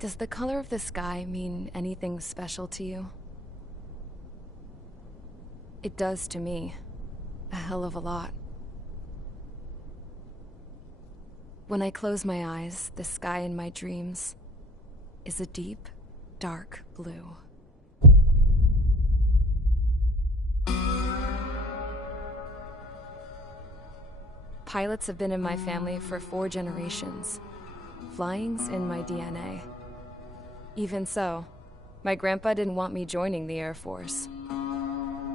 Does the color of the sky mean anything special to you? It does to me. A hell of a lot. When I close my eyes, the sky in my dreams is a deep, dark blue. Pilots have been in my family for 4 generations. Flying's in my DNA. Even so, my grandpa didn't want me joining the Air Force.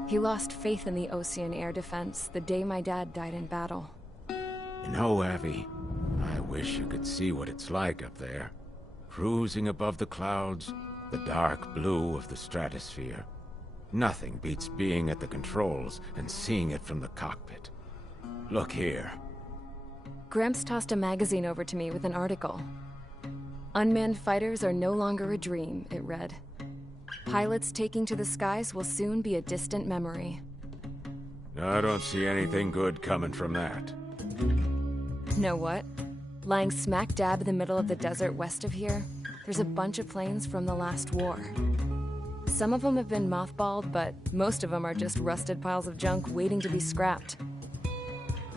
He lost faith in the Ocean Air Defense the day my dad died in battle. You know, Abby, I wish you could see what it's like up there. Cruising above the clouds, the dark blue of the stratosphere. Nothing beats being at the controls and seeing it from the cockpit. Look here. Gramps tossed a magazine over to me with an article. Unmanned fighters are no longer a dream, it read. Pilots taking to the skies will soon be a distant memory. I don't see anything good coming from that. Know what? Lying smack dab in the middle of the desert west of here, there's a bunch of planes from the last war. Some of them have been mothballed, but most of them are just rusted piles of junk waiting to be scrapped.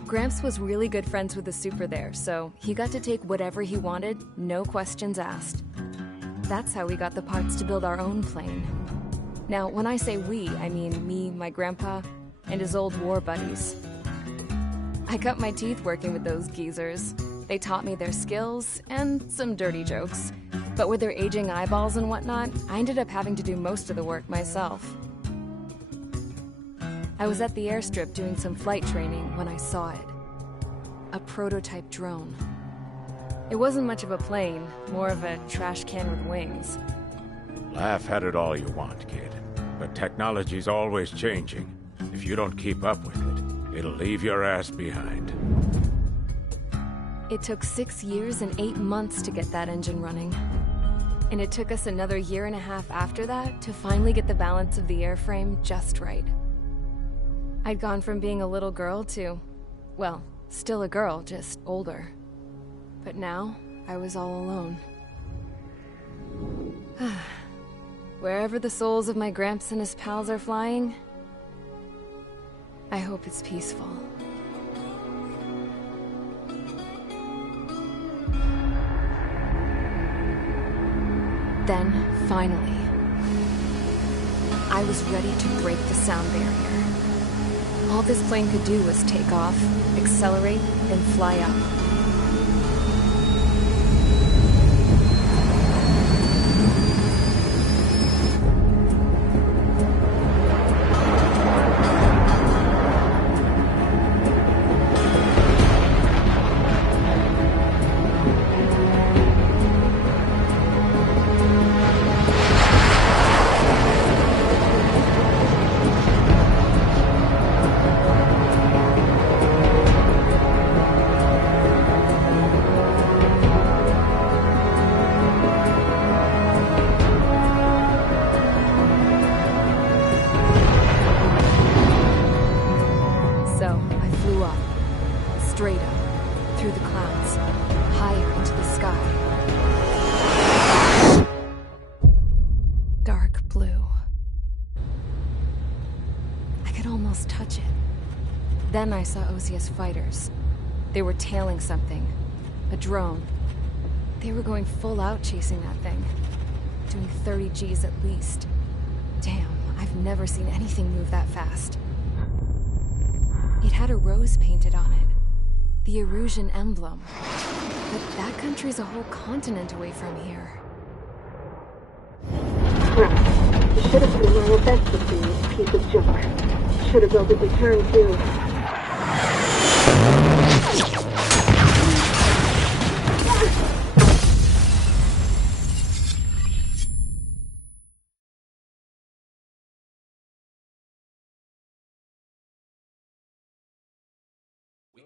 Gramps was really good friends with the super there, so he got to take whatever he wanted, no questions asked. That's how we got the parts to build our own plane. Now, when I say we, I mean me, my grandpa, and his old war buddies. I cut my teeth working with those geezers. They taught me their skills, and some dirty jokes. But with their aging eyeballs and whatnot, I ended up having to do most of the work myself. I was at the airstrip doing some flight training when I saw it. A prototype drone. It wasn't much of a plane, more of a trash can with wings. Laugh at it all you want, kid. But technology's always changing. If you don't keep up with it, it'll leave your ass behind. It took 6 years and 8 months to get that engine running. And it took us another 1.5 years after that to finally get the balance of the airframe just right. I'd gone from being a little girl to, well, still a girl, just older. But now, I was all alone. Wherever the souls of my Gramps and his pals are flying, I hope it's peaceful. Then, finally, I was ready to break the sound barrier. All this plane could do was take off, accelerate, and fly up. Straight up, through the clouds, higher into the sky. Dark blue. I could almost touch it. Then I saw OCS fighters. They were tailing something. A drone. They were going full out chasing that thing. Doing 30 Gs at least. Damn, I've never seen anything move that fast. It had a rose painted on it. The Erusian emblem. But that country's a whole continent away from here. Crap. You should have put in my best with this piece of junk. Should have built a return too.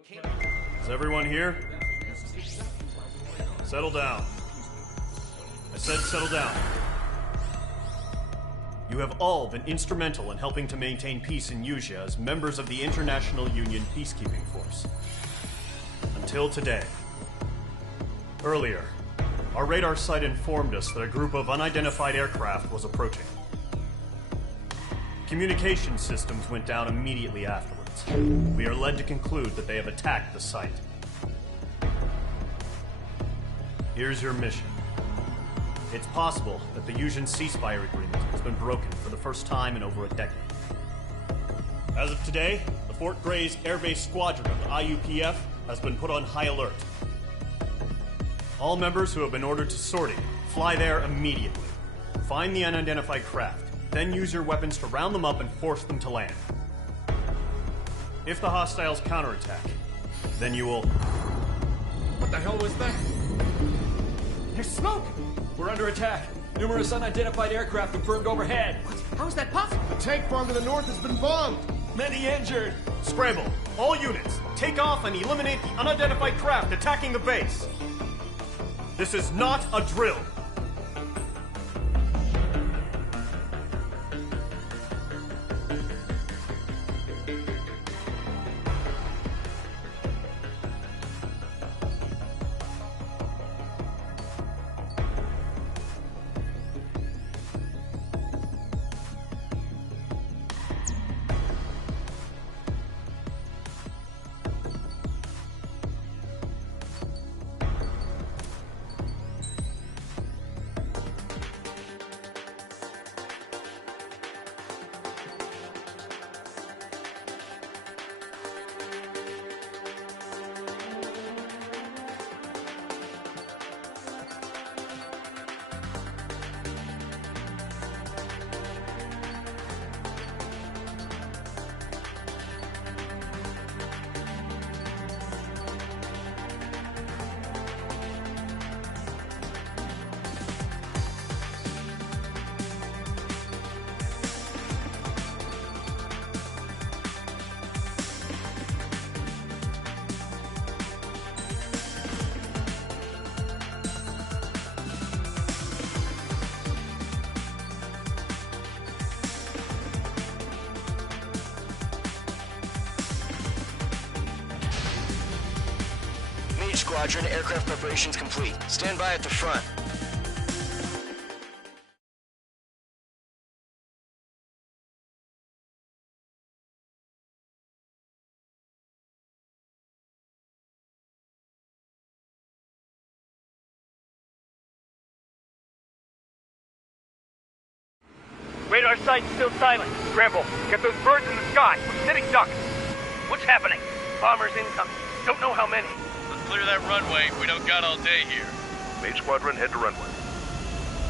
Is everyone here? Settle down. I said settle down. You have all been instrumental in helping to maintain peace in Yuzha as members of the International Union Peacekeeping Force. Until today. Earlier, our radar site informed us that a group of unidentified aircraft was approaching. Communication systems went down immediately afterwards. We are led to conclude that they have attacked the site. Here's your mission. It's possible that the Yuzhan ceasefire agreement has been broken for the first time in over a decade. As of today, the Fort Grays Air Base Squadron of the IUPF has been put on high alert. All members who have been ordered to sortie, fly there immediately. Find the unidentified craft, then use your weapons to round them up and force them to land. If the hostiles counterattack, then you will... What the hell was that? There's smoke! We're under attack. Numerous unidentified aircraft have burned overhead. What? How is that possible? The tank farm to the north has been bombed! Many injured! Scramble! All units, take off and eliminate the unidentified craft attacking the base! This is not a drill! Squadron, aircraft preparations complete. Stand by at the front. Radar site's still silent. Scramble. Get those birds in the sky. We're sitting ducks. What's happening? Bombers incoming. Don't know how many. Clear that runway. We don't got all day here. Mage Squadron, head to runway.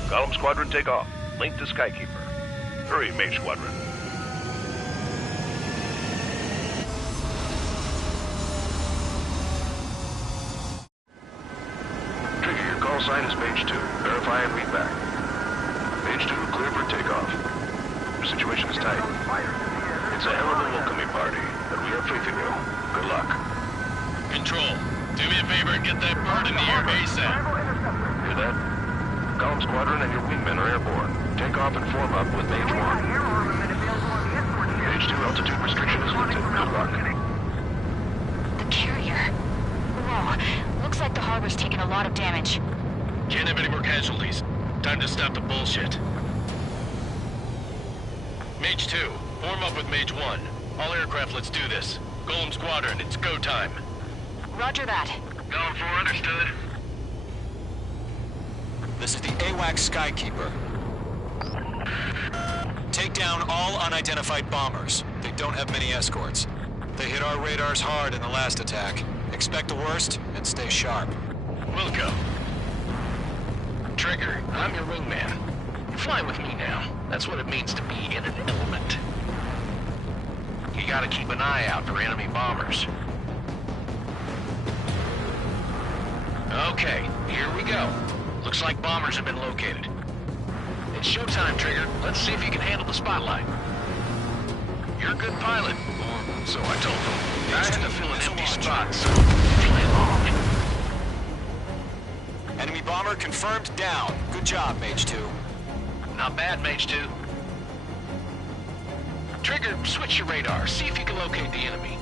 Column Squadron, take off. Link to Skykeeper. Hurry, Mage Squadron. Trigger, your call sign is Mage 2. Verify and read back. Mage 2, clear for takeoff. Your situation is tight. It's a hell of a welcoming party, but we have faith in you. Good luck. Control. Do me a favor and get that bird in the air ASAP. Hear that? Column Squadron and your wingmen are airborne. Take off and form up with Mage 1. Mage 2 altitude restriction is lifted. Good luck. The carrier. Whoa. Looks like the harbor's taken a lot of damage. Can't have any more casualties. Time to stop the bullshit. Mage 2, form up with Mage 1. All aircraft, let's do this. Golem Squadron, it's go time. Roger that. Column 4, understood. This is the AWACS Skykeeper. Take down all unidentified bombers. They don't have many escorts. They hit our radars hard in the last attack. Expect the worst and stay sharp. Wilco. Trigger, I'm your wingman. You're flying with me now. That's what it means to be in an element. You gotta keep an eye out for enemy bombers. Okay, here we go. Looks like bombers have been located. It's showtime, Trigger. Let's see if you can handle the spotlight. You're a good pilot, or so I told them. I had to fill an empty spot, so play along. Enemy bomber confirmed down. Good job, Mage 2. Not bad, Mage 2. Trigger, switch your radar. See if you can locate the enemy.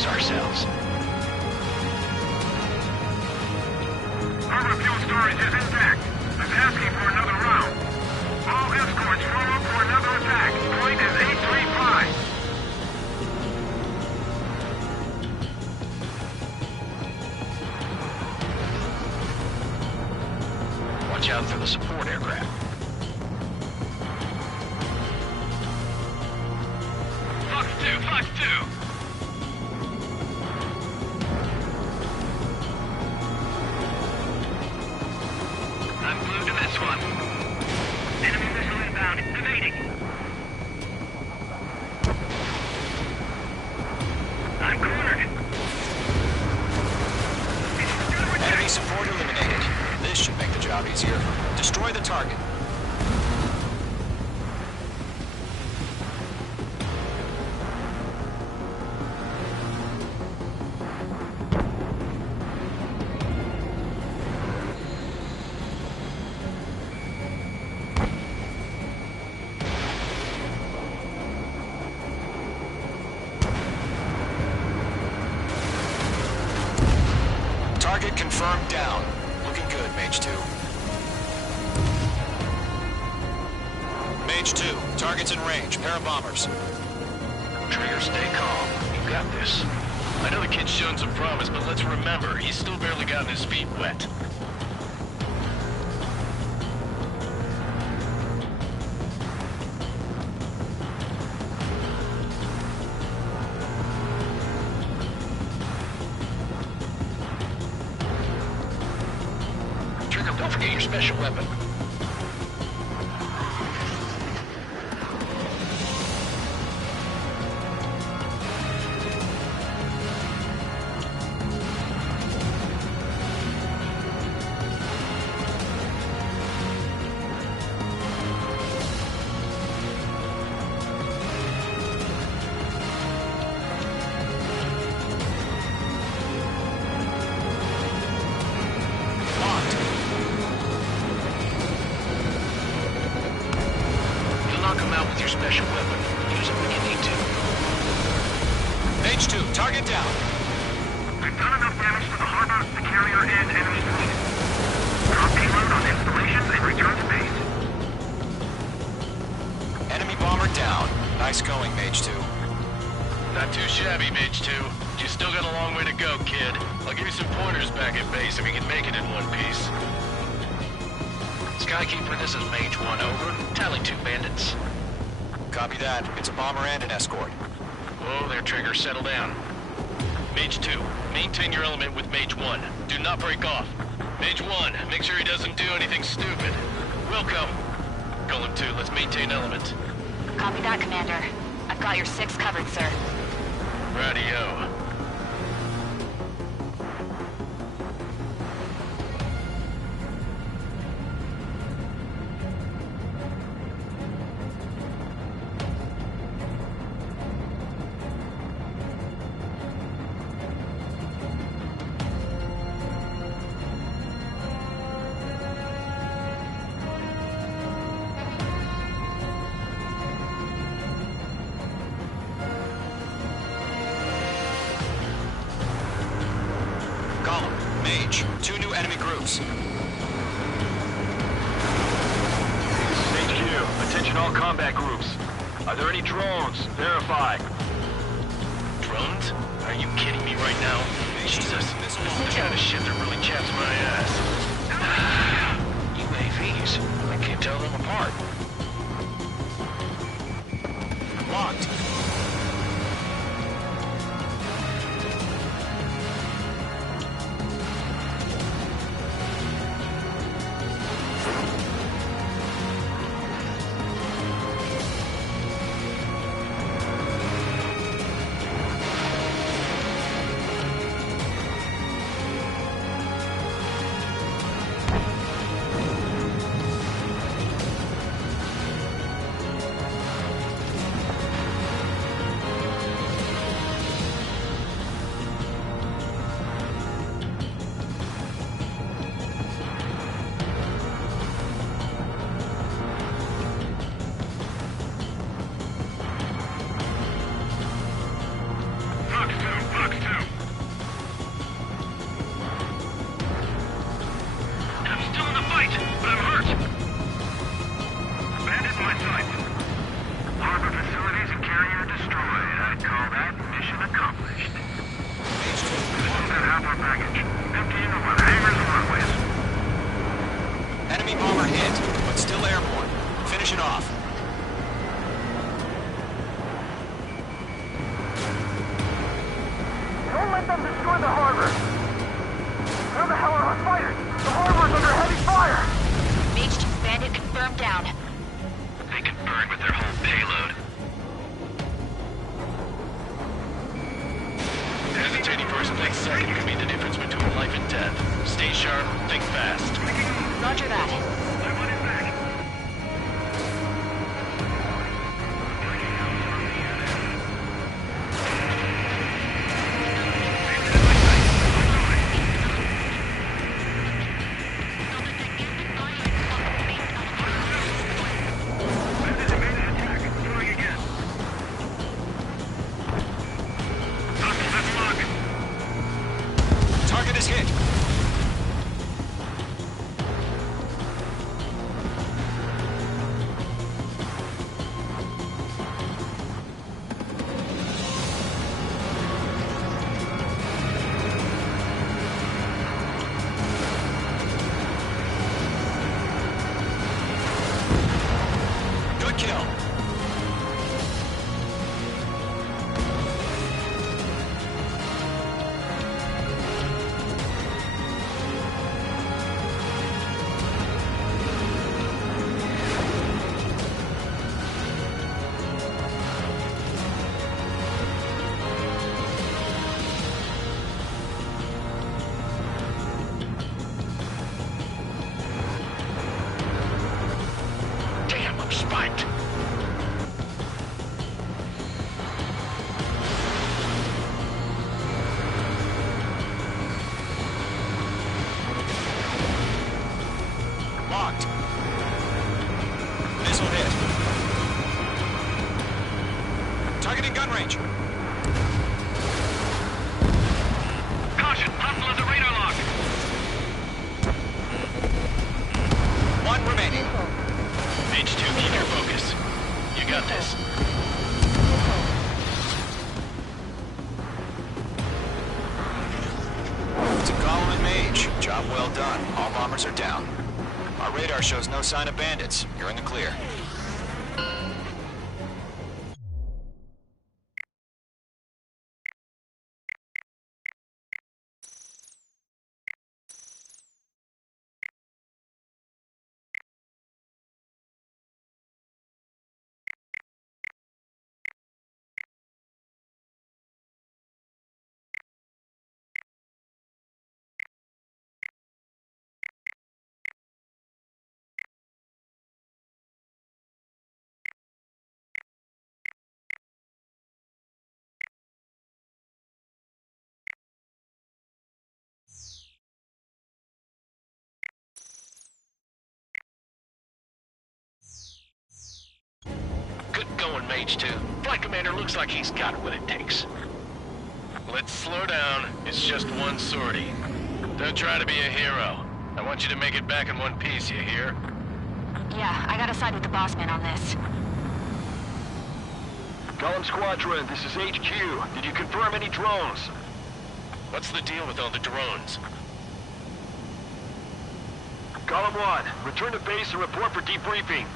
Ourselves. Harbor fuel storage is intact. It's asking for another round. All escorts form up for another attack. Point is 835. Watch out for the support aircraft. Fox 2, Fox 2. Support eliminated. This should make the job easier. Destroy the target. Target confirmed down. Looking good, Mage 2. Mage 2, target's in range. Pair of bombers. Trigger, stay calm. You got this. I know the kid's shown some promise, but let's remember, he's still barely gotten his feet wet. Don't forget your special weapon. Your special weapon. Use it when you need to. Mage 2, target down. We've done enough damage to the harbor, the carrier, and enemy fleet. Drop payload on installations and return to base. Enemy bomber down. Nice going, Mage 2. Not too shabby, Mage 2. You still got a long way to go, kid. I'll give you some pointers back at base if you can make it in one piece. Skykeeper, this is Mage 1, over. Tally 2 bandits. Copy that. It's a bomber and an escort. Whoa there, Trigger. Settle down. Mage 2, maintain your element with Mage 1. Do not break off. Mage 1, make sure he doesn't do anything stupid. Wilco. Golem 2, let's maintain element. Copy that, Commander. I've got your 6 covered, sir. Radio. enemy groups. HQ, attention all combat groups. Are there any drones? Verify. Drones? Are you kidding me right now? Jesus, this is the kind of shit that really chaps my ass. UAVs? I can't tell them apart. Locked. Enemy bomber hit, but still airborne. Finish it off. Don't let them destroy the harbor! How the hell are our fighters? The harbor's under heavy fire! Mage 2 bandit confirmed down. They can burn with their whole payload. Hesitating for a split second could be the difference between life and death. Stay sharp, think fast. Roger that. Target is hit. Good kill. Damn, I'm spiked. Locked. Missile hit. Targeting gun range. Caution, hostile has a radar lock. One remaining. H2, keep your focus. You got this. To Gollum and Mage. Job well done. All bombers are down. Our radar shows no sign of bandits. You're in the clear. Good going, Mage 2. Flight Commander looks like he's got what it takes. Let's slow down. It's just one sortie. Don't try to be a hero. I want you to make it back in one piece, you hear? Yeah, I gotta side with the boss man on this. Column Squadron, this is HQ. Did you confirm any drones? What's the deal with all the drones? Column 1, return to base and report for debriefing.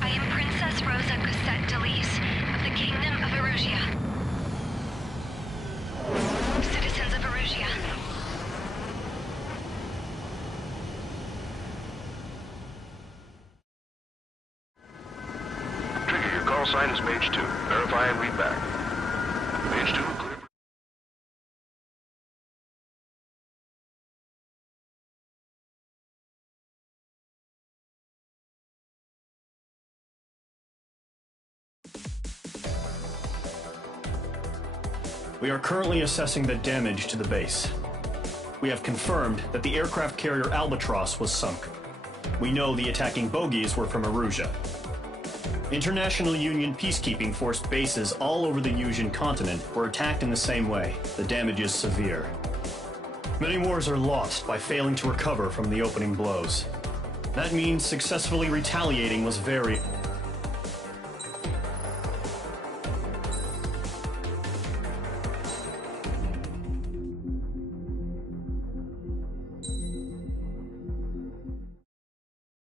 I am Princess Rosa Cosette Delise of the Kingdom of Erusia. Citizens of Erusia. Trigger, your call sign is Mage 2. Verify and read back. Mage 2, clear. We are currently assessing the damage to the base. We have confirmed that the aircraft carrier Albatross was sunk. We know the attacking bogies were from Erusia. International Union peacekeeping force bases all over the Yusian continent were attacked in the same way. The damage is severe. Many wars are lost by failing to recover from the opening blows. That means successfully retaliating was very...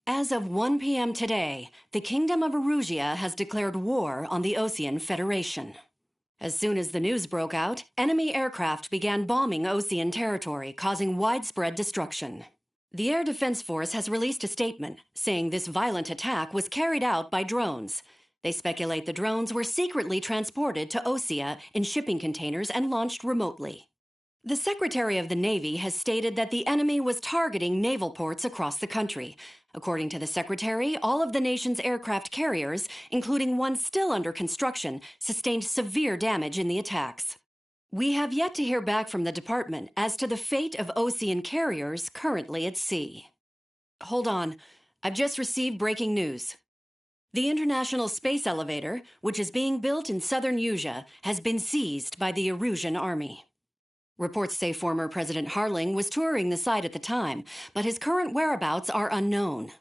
As of 1 p.m. today, the Kingdom of Erusia has declared war on the Osean Federation. As soon as the news broke out, enemy aircraft began bombing Osean territory, causing widespread destruction. The Air Defense Force has released a statement saying this violent attack was carried out by drones. They speculate the drones were secretly transported to Osea in shipping containers and launched remotely. The Secretary of the Navy has stated that the enemy was targeting naval ports across the country. According to the Secretary, all of the nation's aircraft carriers, including one still under construction, sustained severe damage in the attacks. We have yet to hear back from the department as to the fate of Osean carriers currently at sea. Hold on. I've just received breaking news. The International Space Elevator, which is being built in southern Yusia, has been seized by the Erusian army. Reports say former President Harling was touring the site at the time, but his current whereabouts are unknown.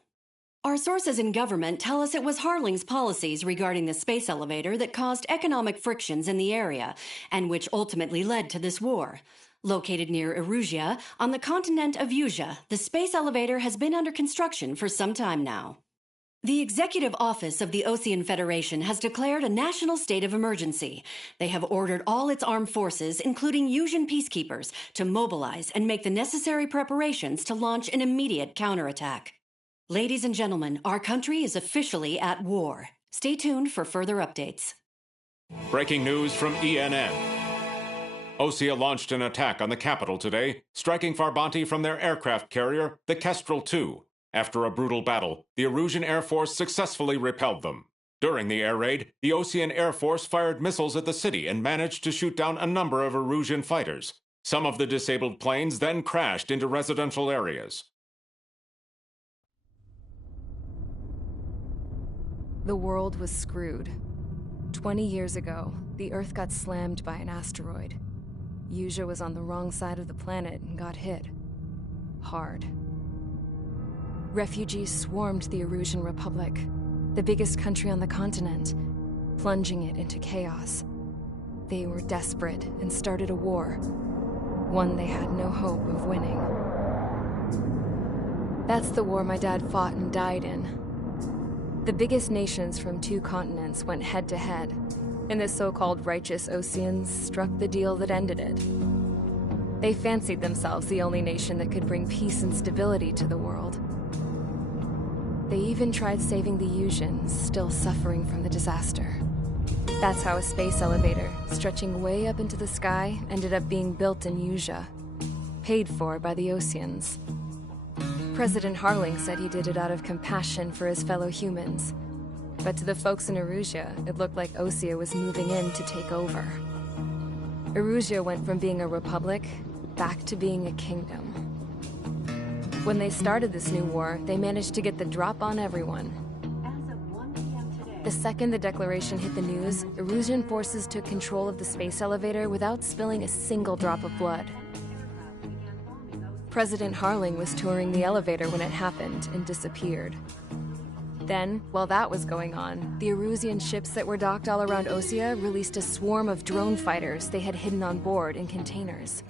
Our sources in government tell us it was Harling's policies regarding the space elevator that caused economic frictions in the area, and which ultimately led to this war. Located near Erusia, on the continent of Yusia, the space elevator has been under construction for some time now. The Executive Office of the Osean Federation has declared a national state of emergency. They have ordered all its armed forces, including Yusian peacekeepers, to mobilize and make the necessary preparations to launch an immediate counterattack. Ladies and gentlemen, our country is officially at war. Stay tuned for further updates. Breaking news from ENN. Osea launched an attack on the capital today, striking Farbanti from their aircraft carrier, the Kestrel II. After a brutal battle, the Erusian Air Force successfully repelled them. During the air raid, the Osean Air Force fired missiles at the city and managed to shoot down a number of Erusian fighters. Some of the disabled planes then crashed into residential areas. The world was screwed. 20 years ago, the Earth got slammed by an asteroid. Yusia was on the wrong side of the planet and got hit. Hard. Refugees swarmed the Erusian Republic, the biggest country on the continent, plunging it into chaos. They were desperate and started a war, one they had no hope of winning. That's the war my dad fought and died in. The biggest nations from 2 continents went head-to-head, and the so-called righteous Oseans struck the deal that ended it. They fancied themselves the only nation that could bring peace and stability to the world. They even tried saving the Yusians, still suffering from the disaster. That's how a space elevator, stretching way up into the sky, ended up being built in Yusia, paid for by the Oseans. President Harling said he did it out of compassion for his fellow humans. But to the folks in Erusia, it looked like Osea was moving in to take over. Erusia went from being a republic back to being a kingdom. When they started this new war, they managed to get the drop on everyone. The second the declaration hit the news, Erusian forces took control of the space elevator without spilling a single drop of blood. President Harling was touring the elevator when it happened and disappeared. Then, while that was going on, the Erusian ships that were docked all around Osea released a swarm of drone fighters they had hidden on board in containers.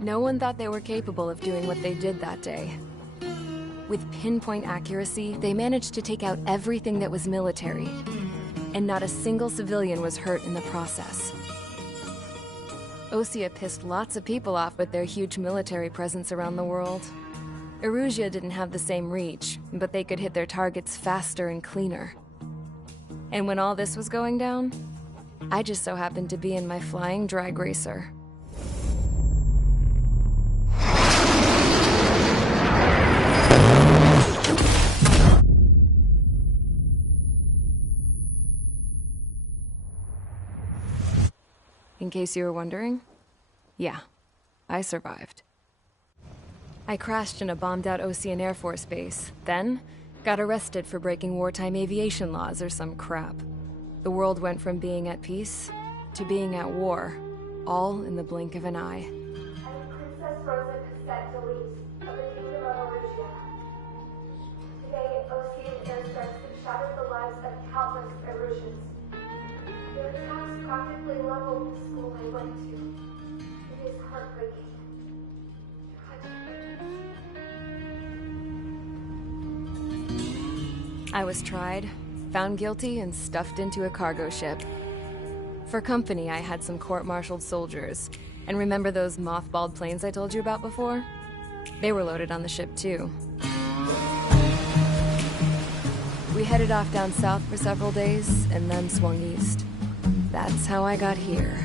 No one thought they were capable of doing what they did that day. With pinpoint accuracy, they managed to take out everything that was military, and not a single civilian was hurt in the process. Osea pissed lots of people off with their huge military presence around the world. Erusia didn't have the same reach, but they could hit their targets faster and cleaner. And when all this was going down, I just so happened to be in my flying drag racer. In case you were wondering, yeah, I survived. I crashed in a bombed-out Osean Air Force base, then got arrested for breaking wartime aviation laws or some crap. The world went from being at peace to being at war, all in the blink of an eye. Princess Rosa Cassette Delete of the Kingdom of Erusia. Today, Osean airstrikes have shattered the lives of countless Erusians. Their attacks practically leveled the school I went to. It is heartbreaking. I was tried, found guilty, and stuffed into a cargo ship. For company, I had some court-martialed soldiers. And remember those mothballed planes I told you about before? They were loaded on the ship, too. We headed off down south for several days, and then swung east. That's how I got here.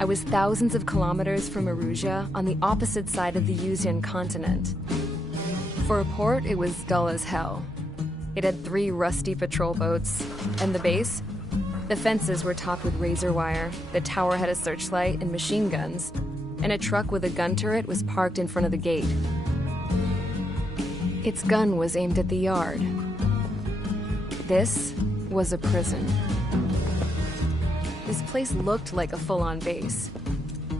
I was thousands of kilometers from Erusia, on the opposite side of the Yuzian continent. For a port, it was dull as hell. It had 3 rusty patrol boats, and the base? The fences were topped with razor wire, the tower had a searchlight and machine guns, and a truck with a gun turret was parked in front of the gate. Its gun was aimed at the yard. This was a prison. This place looked like a full-on base,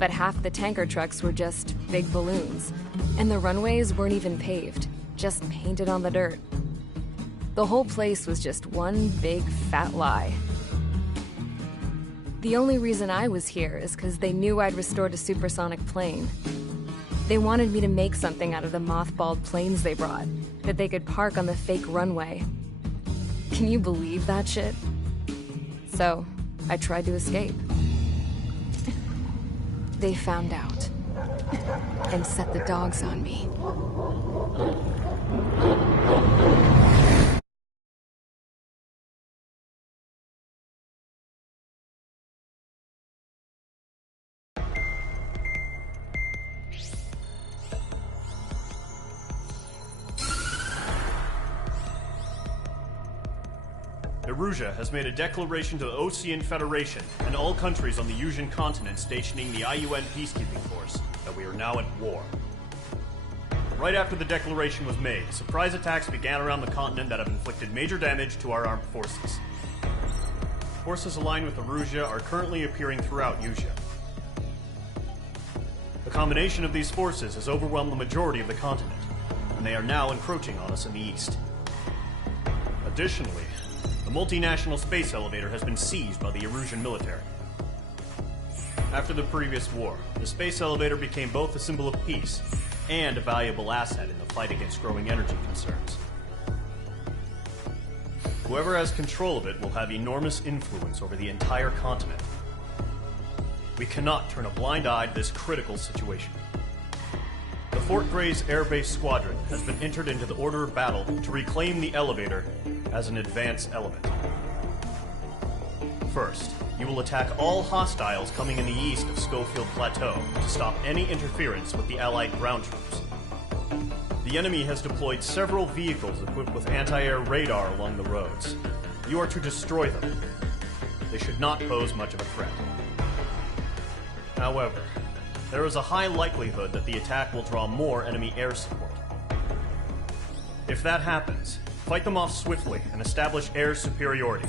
but half the tanker trucks were just big balloons, and the runways weren't even paved, just painted on the dirt. The whole place was just one big fat lie. The only reason I was here is because they knew I'd restored a supersonic plane. They wanted me to make something out of the mothballed planes they brought, that they could park on the fake runway. Can you believe that shit? So, I tried to escape. They found out, and set the dogs on me. Erusia has made a declaration to the Osean Federation and all countries on the Yuzian continent stationing the IUN peacekeeping force that we are now at war. Right after the declaration was made, surprise attacks began around the continent that have inflicted major damage to our armed forces. Forces aligned with Erusia are currently appearing throughout Yusia. The combination of these forces has overwhelmed the majority of the continent, and they are now encroaching on us in the east. Additionally, the multinational space elevator has been seized by the Erusian military. After the previous war, the space elevator became both a symbol of peace and a valuable asset in the fight against growing energy concerns. Whoever has control of it will have enormous influence over the entire continent. We cannot turn a blind eye to this critical situation. The Fort Grays Air Base Squadron has been entered into the order of battle to reclaim the elevator as an advanced element. First, you will attack all hostiles coming in the east of Schofield Plateau to stop any interference with the Allied ground troops. The enemy has deployed several vehicles equipped with anti-air radar along the roads. You are to destroy them. They should not pose much of a threat. However, there is a high likelihood that the attack will draw more enemy air support. If that happens, fight them off swiftly and establish air superiority.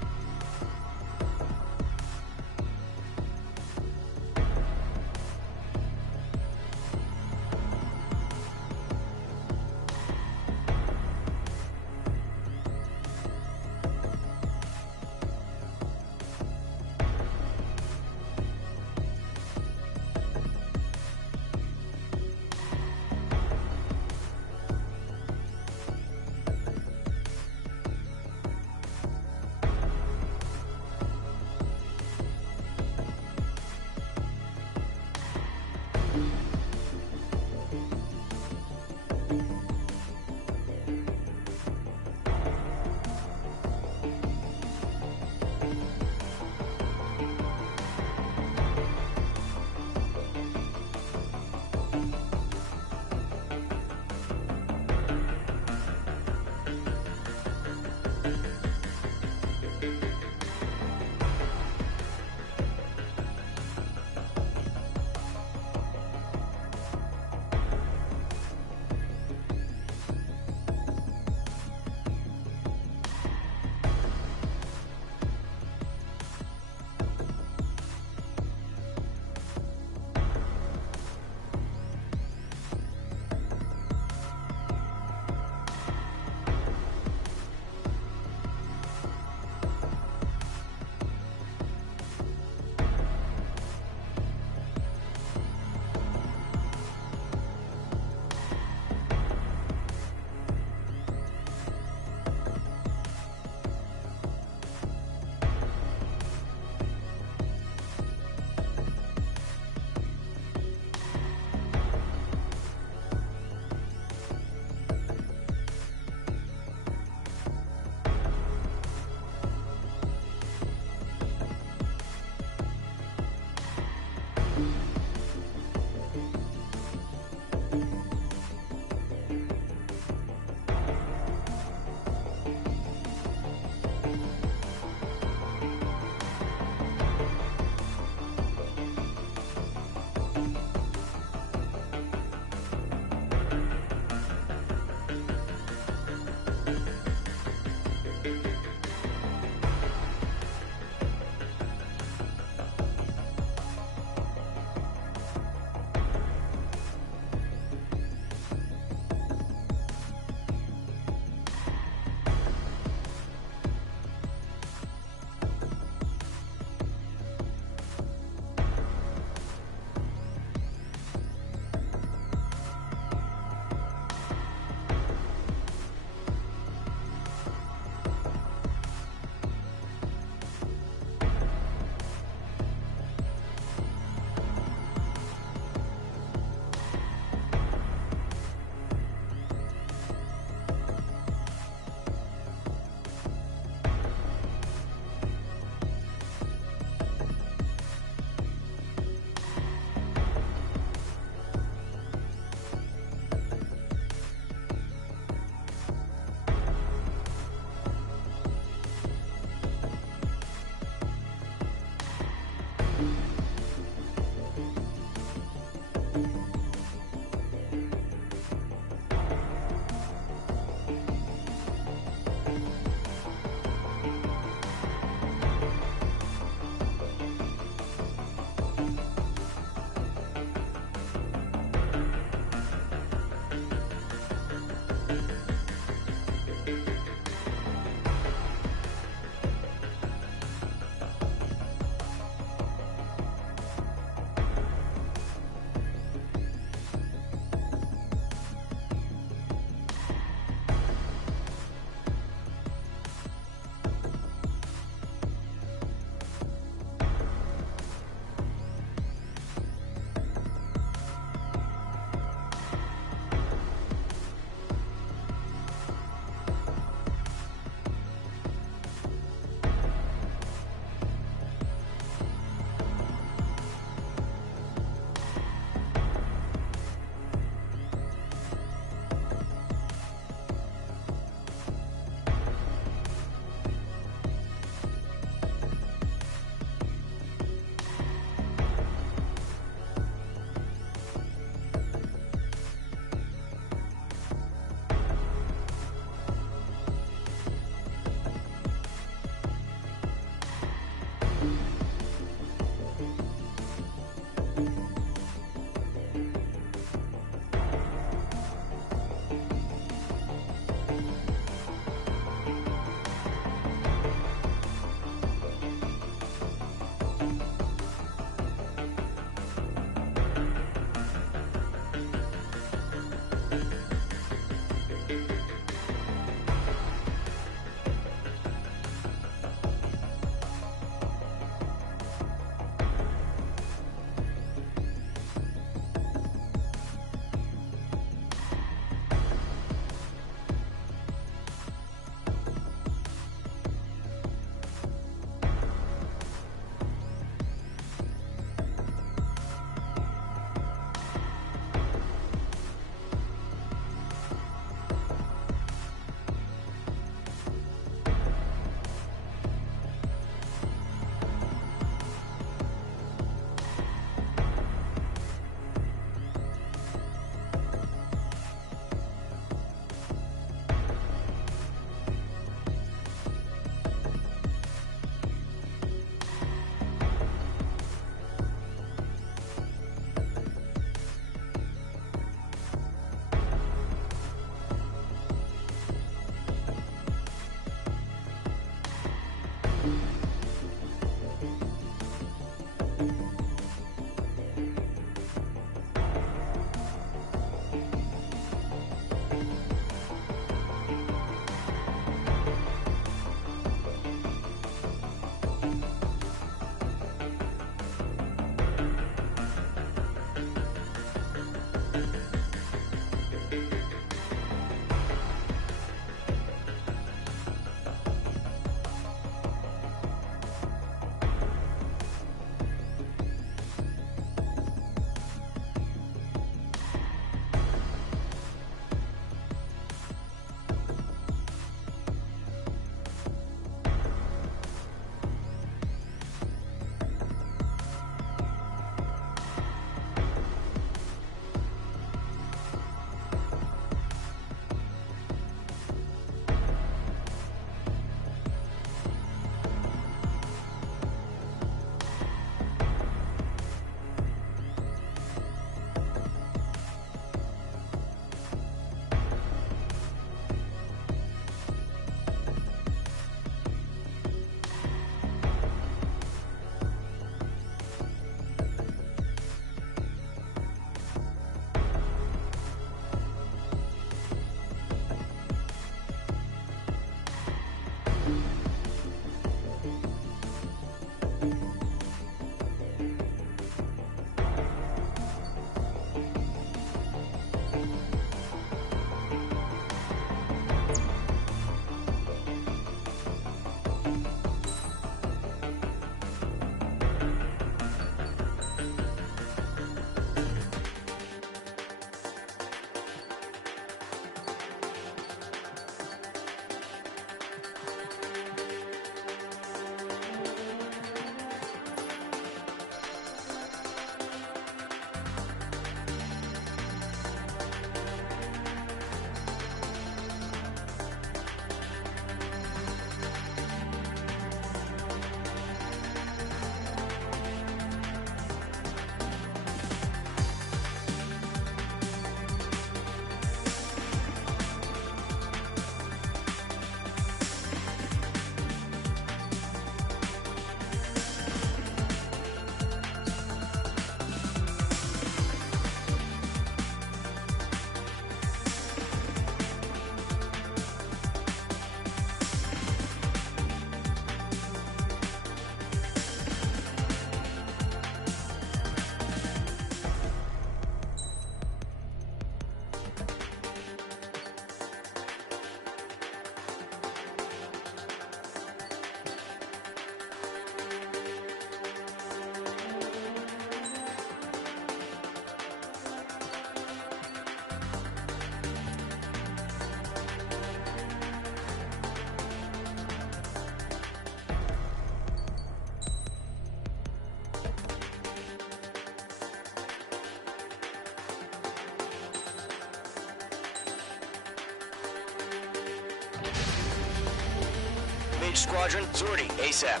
Squadron, Zordy, ASAP.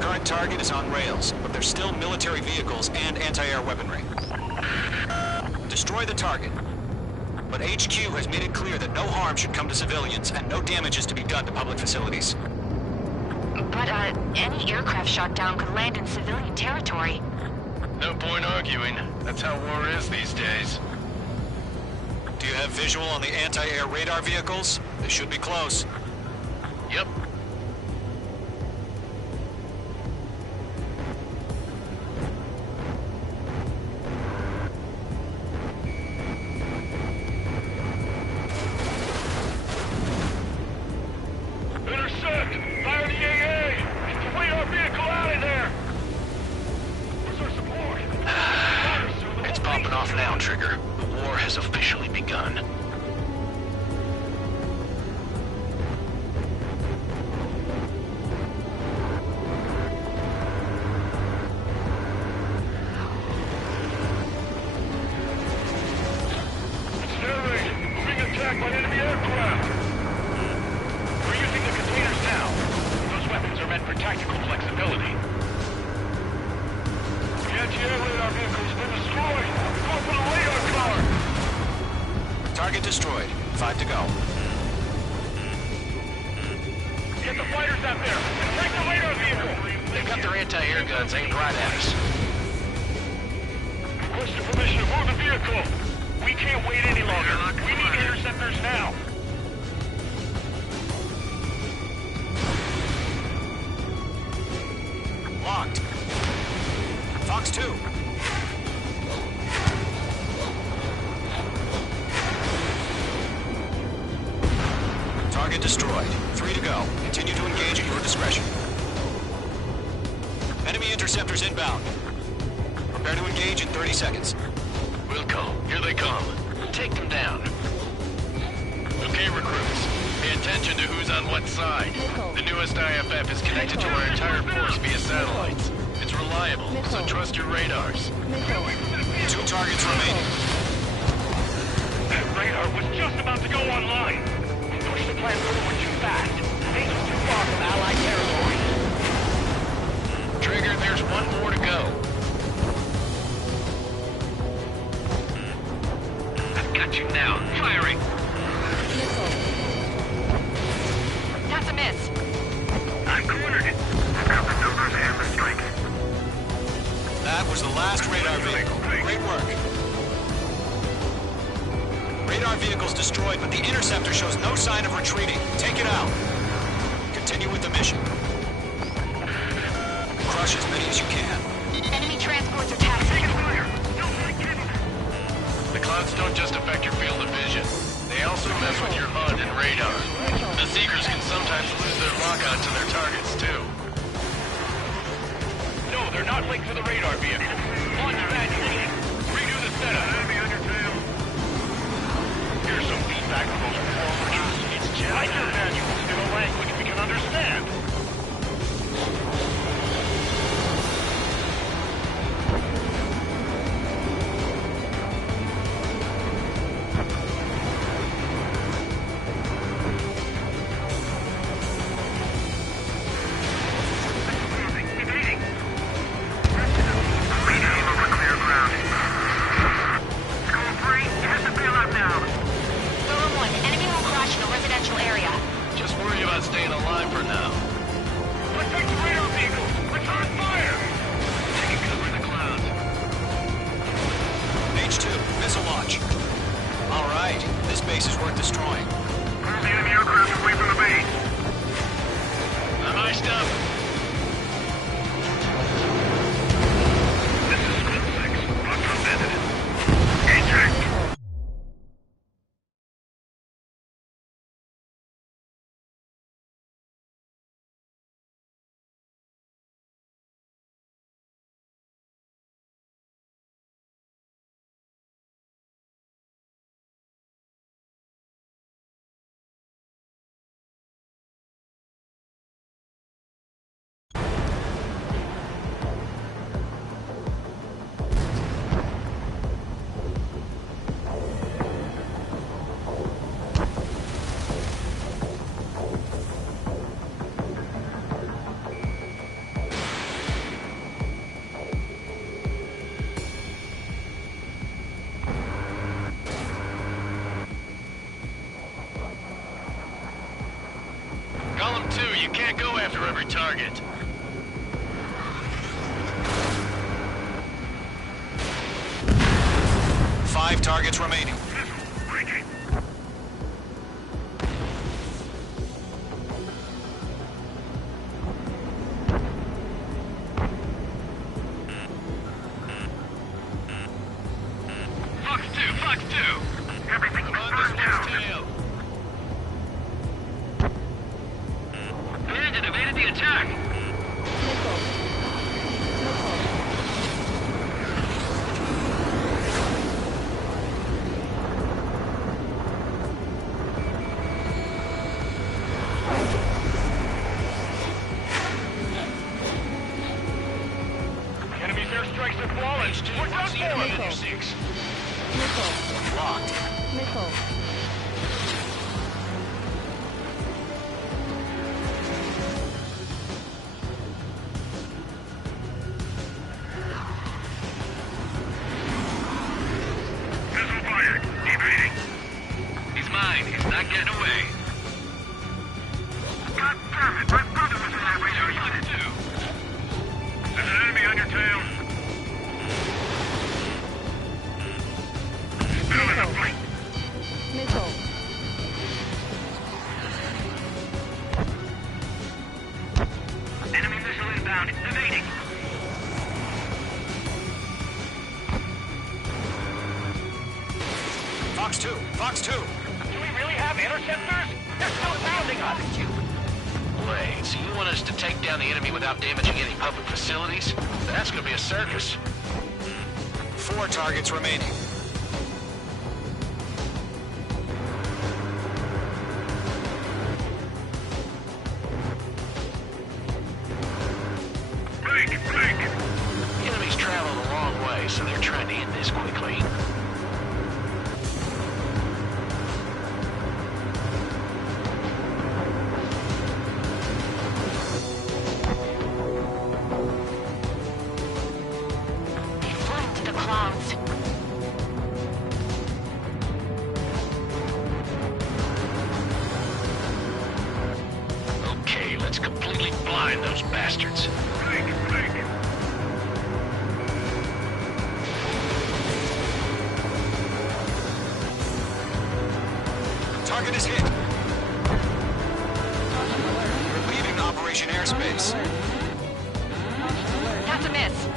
Current target is on rails, but there's still military vehicles and anti-air weaponry. Destroy the target. But HQ has made it clear that no harm should come to civilians and no damage is to be done to public facilities. But, any aircraft shot down could land in civilian territory. No point arguing. That's how war is these days. Do you have visual on the anti-air radar vehicles? They should be close. Yep. Intercept! Fire the AA! Get our vehicle out of there! Where's our support? It's popping off now, Trigger. The war has officially begun. Attacked by enemy aircraft! We're using the containers now. Those weapons are meant for tactical flexibility. The anti-air radar vehicle's been destroyed! Go for the radar car! Target destroyed. 5 to go. Get the fighters out there! And take the radar vehicle! They've got their anti-air guns aimed right at us. Requesting permission to move the vehicle! We can't wait any longer. We need interceptors now. Locked. Fox 2. Target destroyed. 3 to go. Continue to engage at your discretion. Enemy interceptors inbound. Prepare to engage in 30 seconds. Wilco, here they come. Take them down. Okay, recruits. Pay attention to who's on what side. The newest IFF is connected to our entire force via satellites. It's reliable, so trust your radars. 2 targets remaining. That radar was just about to go online. We pushed the plan forward too fast. Things was too far from Allied territory. Trigger, there's one more to go. Got you now. Firing. That's a miss. I'm cornered. I've got the numbers and the strength. That was the last radar vehicle. Great work. Radar vehicle's destroyed, but the interceptor shows no sign of retreating. Take it out. Continue with the mission. Crush as many as you can. Enemy transports are taxiing. The clouds don't just affect your field of vision. They also mess with your HUD and radar. The Seekers can sometimes lose their lockout to their targets, too. No, they're not linked to the radar vehicle. Launch manually. Redo the setup. Enemy on your tail. Here's some feedback from those performers. It's just like your manuals in a language we can understand. Just worry about staying alive for now. Let's take the radar vehicle! Return fire! Taking cover in the clouds. H2, missile launch. All right, this base is worth destroying. Move the enemy aircraft away from the base. I'm iced up. This is Squid 6. Roger embedded. Eject! can't go after every target. Five targets remaining. Fox 2! Everything's burned down! Bandit evaded the attack! Enemy's airstrikes are falling. We're done for. Six. Locked. Missile fired. Evading. He's mine. He's not getting away. God damn it. My brother was in that radar unit. There's an enemy on your tail. Still in the fight. Enemy missile inbound. Evading. Fox 2! Fox 2! Do we really have interceptors? They're still pounding us. Wait, so you want us to take down the enemy without damaging any public facilities? That's gonna be a circus. 4 targets remaining. Break. The enemy's traveled a long way, so they're trying to end this quickly. Flying to the clouds. Okay, let's completely blind those bastards. Break. Target is hit. We're leaving Operation Airspace. That's a miss.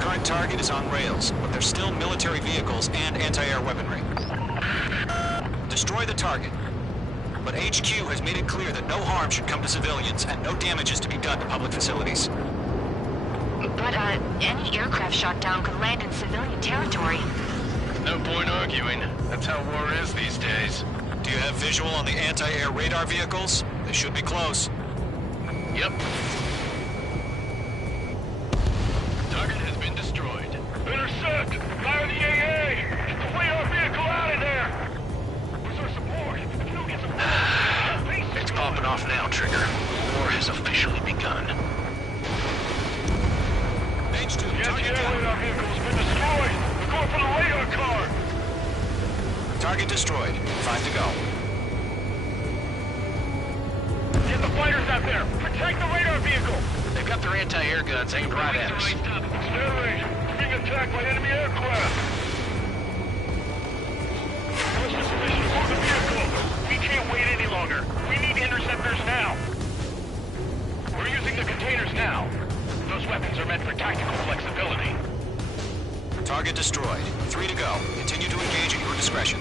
Current target is on rails, but there's still military vehicles and anti-air weaponry. Destroy the target. But HQ has made it clear that no harm should come to civilians and no damage is to be done to public facilities. But, any aircraft shot down could land in civilian territory. No point arguing. That's how war is these days. Do you have visual on the anti-air radar vehicles? They should be close. Yep. Target has been destroyed. Intercept! Fire the AA! Get the radar vehicle out of there! Where's our support? If you don't get support, It's popping off now, Trigger. War has officially begun. H2, the target anti-air radar vehicle has been destroyed! We're going for the radar car! Target destroyed. 5 to go. Get the fighters out there! Protect the radar vehicle! They've got their anti-air guns aimed right at us. Stand range! We're being attacked by enemy aircraft! What's the position for the vehicle? We can't wait any longer. We need interceptors now. We're using the containers now. Those weapons are meant for tactical flexibility. Target destroyed. 3 to go. Continue to engage at your discretion.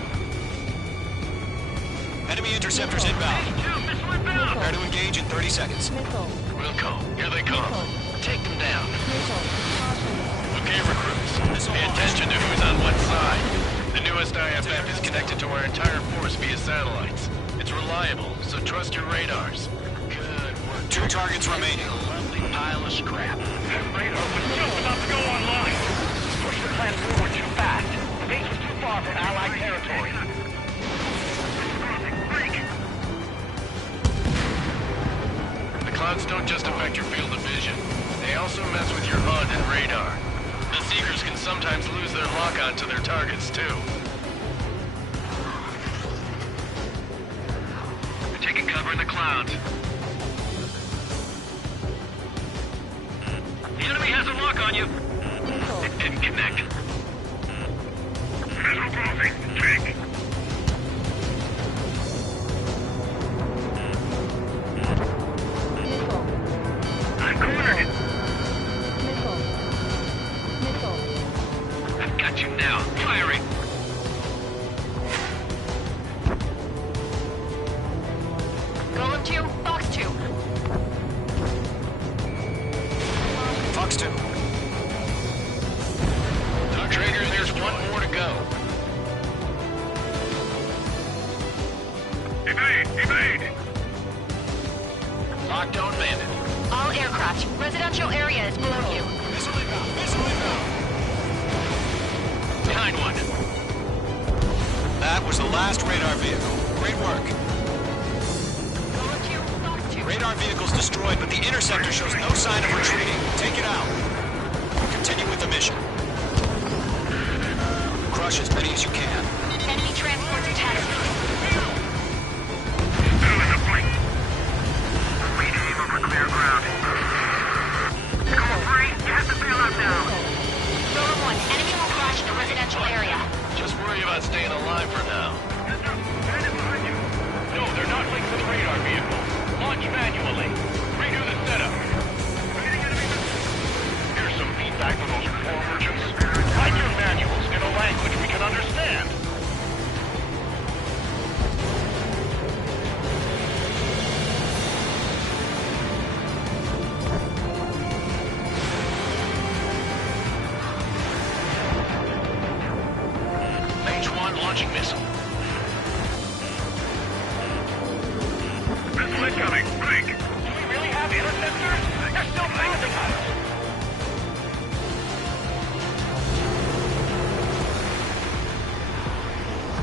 Enemy interceptors inbound. Prepare to engage in 30 seconds. Wilco, here they come. Take them down. Okay, recruits. Pay attention to who's on what side. The newest IFF is connected to our entire force via satellites. It's reliable, so trust your radars. Good work. 2 targets remaining. Lovely pile of scrap. That radar was just about to go online. Push the plan forward too fast. The base was too far from Allied territory. sometimes lose their lock-on to their targets, too. We're taking cover in the clouds. The enemy has a lock on you. It didn't connect. Missile crossing. Take. I'm cornered. I've got you now. Firing. Golem 2, Fox 2. Fox 2. Traeger, there's one more to go. Evade! Evade! Lockdown bandit. All aircraft, residential area is below you. Missile inbound! Missile inbound! Behind one. That was the last radar vehicle. Great work. Golem 2, Fox 2. Radar vehicle's destroyed, but the interceptor shows no sign of retreating. Take it out. Continue with the mission. Crush as many as you can. Enemy transports attached. Through in the flank. We aim over clear ground. Come on, Bree. You have to bail out now. Golem 1, enemy will crash in the residential area. Just worry about staying alive for now. Yes, sir. Bandit behind you. No, they're not linked to the radar vehicle. Launch manually. Redo the setup. Here's some feedback from those poor merchants. Write your manuals in a language we can understand. Mage 1 launching missile. Missile incoming. Blink. Do we really have interceptors? They're still passing us.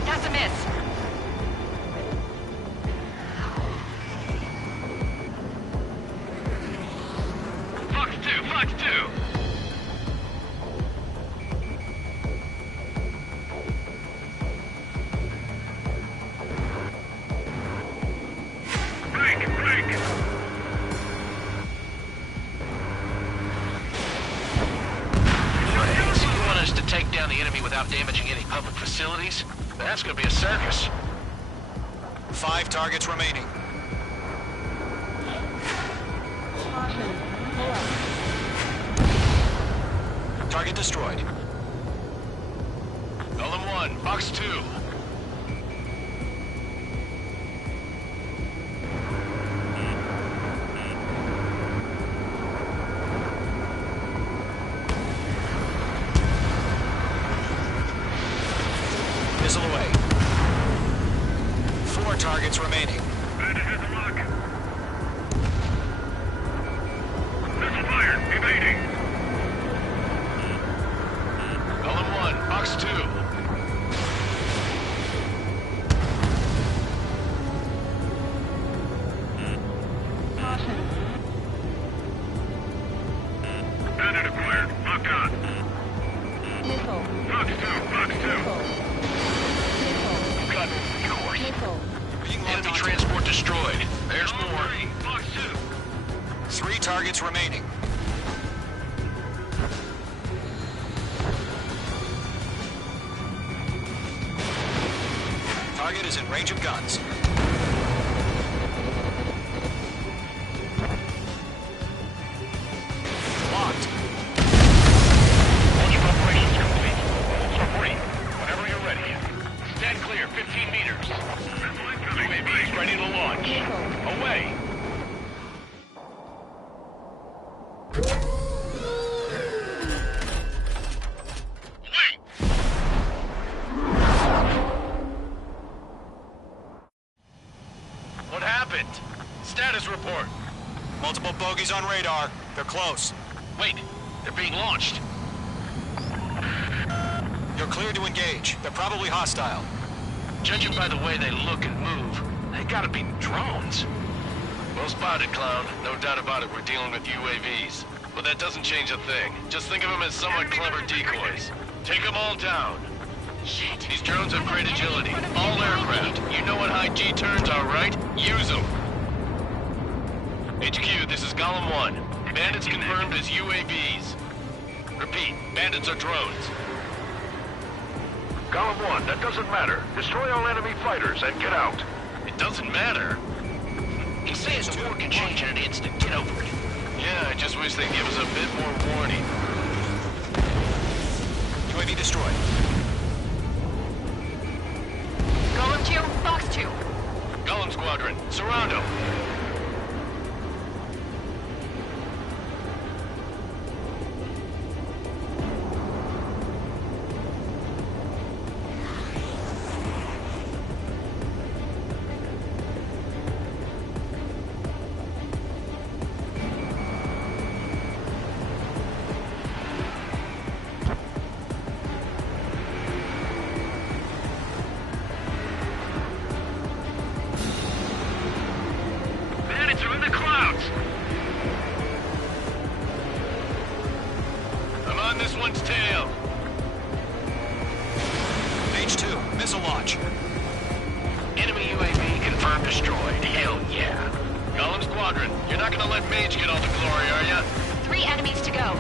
That's a miss. Fox 2. Fox 2. Blink. Blink. So you want us to take down the enemy without damaging any public facilities? That's gonna be a circus. 5 targets remaining. Target destroyed. Golem 1, Fox 2. Missile away. 4 targets remaining. Bandit has a lock. Missile fired. Evading. Golem 1, Fox 2. Bandit acquired. Locked on. Fox 2. Fox 2. Got course. Being locked Enemy on. transport destroyed. There's more. Fox 2. 3 targets remaining. Target is in range of guns. Locked. Launch preparations complete. Submarine, whenever you're ready. Stand clear, 15 meters. Missile incoming. UAV is ready to launch. Away. What happened? Status report. Multiple bogeys on radar. They're close. Wait, they're being launched. You're cleared to engage. They're probably hostile. Judging by the way they look and move, they gotta be drones. Well spotted, Clown. No doubt about it, we're dealing with UAVs. But that doesn't change a thing. Just think of them as somewhat clever decoys. Take them all down. Shit. These drones have great agility. All aircraft. You know what high G turns are, right? Use them. HQ, this is Golem 1. Bandits confirmed as UAVs. Repeat, bandits are drones. Golem 1, that doesn't matter. Destroy all enemy fighters and get out. It doesn't matter. He says the war can change in an instant. Get over it. Yeah, I just wish they'd give us a bit more warning. UAV destroyed. Golem 2, Fox 2. Golem Squadron, surround them. One's tail. H2, missile launch. Enemy UAV confirmed destroyed. Hell yeah. Golem Squadron, you're not gonna let Mage get all the glory, are ya? 3 enemies to go.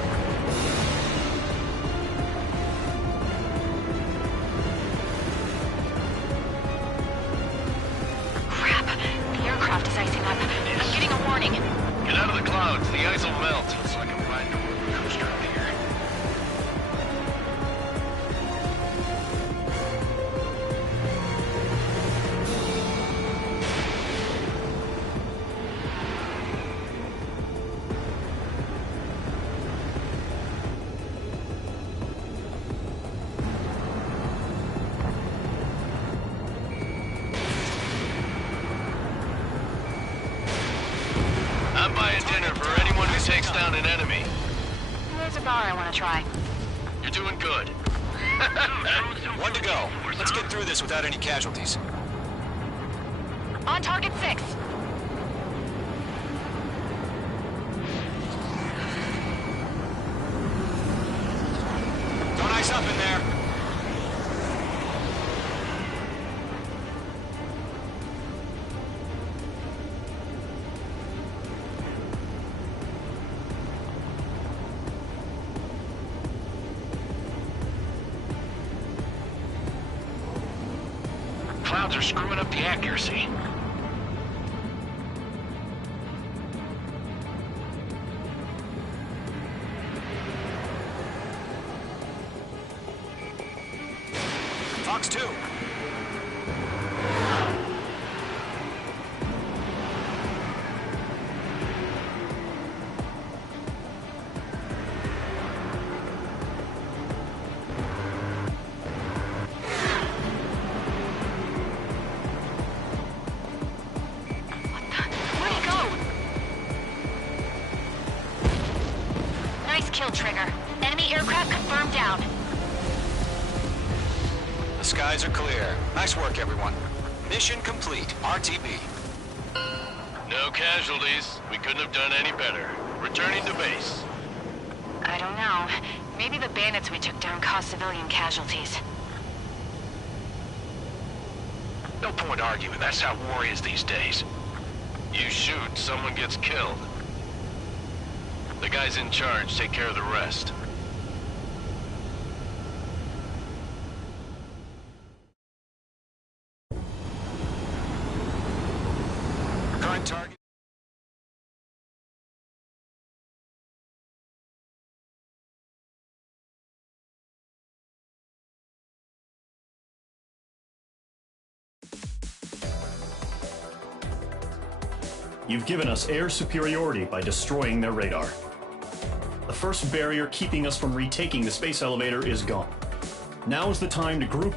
Crap. The aircraft is icing up. I'm getting a warning. Get out of the clouds. The ice will melt. It's like I'm riding a roller coaster up here. I'm buying dinner for anyone who takes down an enemy. There's a bar I want to try. You're doing good. 1 to go. Let's get through this without any casualties. On target 6. Don't ice up in there. Clouds are screwing up the accuracy. Fox 2. Where'd he go? Nice kill, Trigger. Enemy aircraft confirmed down. The skies are clear. Nice work, everyone. Mission complete. RTB. No casualties. We couldn't have done any better. Returning to base. I don't know. Maybe the bandits we took down caused civilian casualties. No point arguing. That's how war is these days. You shoot, someone gets killed. The guys in charge take care of the rest. Current target. You've given us air superiority by destroying their radar. The first barrier keeping us from retaking the space elevator is gone. Now is the time to group